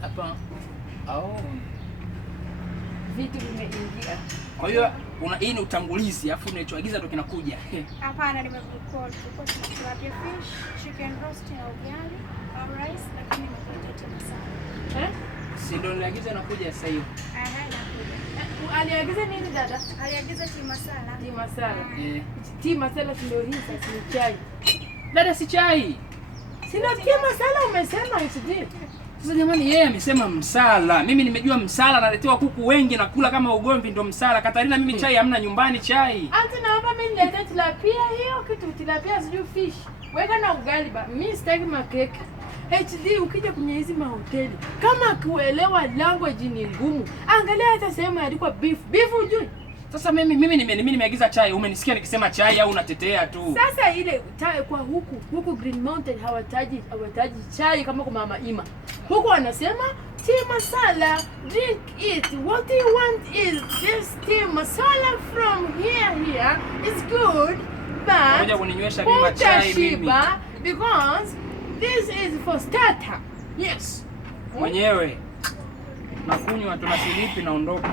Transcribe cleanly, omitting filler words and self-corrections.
Hapa. Oh. Vitu vimeingia. Kwa hiyo hii ni utangulizi afu unachoagiza ndo kinakuja. Hapana, nimekucall. Tulikuwa tunakula fish, chicken roast na ugali, au rice, lakini nimekuletea masala. Si ndo niliagiza nakuja sasa hiyo. Nakuja. Aliagiza nini dada? Aliagiza tea masala. Tea masala. Tea masala ndio hii sasa ni chai. Dada si chai. Sina tea masala umesema hivi. Sasa jamani, yeye amesema msala. Mimi nimejua msala naletewa kuku wengi na kula kama ugomvi ndo msala. Katarina, mimi chai hamna nyumbani chai. Ati naomba mimi nilete tilapia hiyo kitu tilapia siju fish. Weka na ugali ba. Mimi sitaki makeke. HD ukija kwenye hizi mahoteli kama kuelewa language ni ngumu. Angalia hata sehemu imeandikwa beef. Beef hujui? Sasa mimi nimeagiza chai. Umenisikia nikisema chai au unatetea tu? Sasa ile chai kwa huku Green Mountain hawataji chai kama kwa Mama Ima. Huku wanasema tea masala, drink it. What you want is this tea masala from here is good, but ngoja kuninywesha mimi chai mimi. Because this is for starter. Yes. Mwenyewe nakunywa tunasilipi naondoka.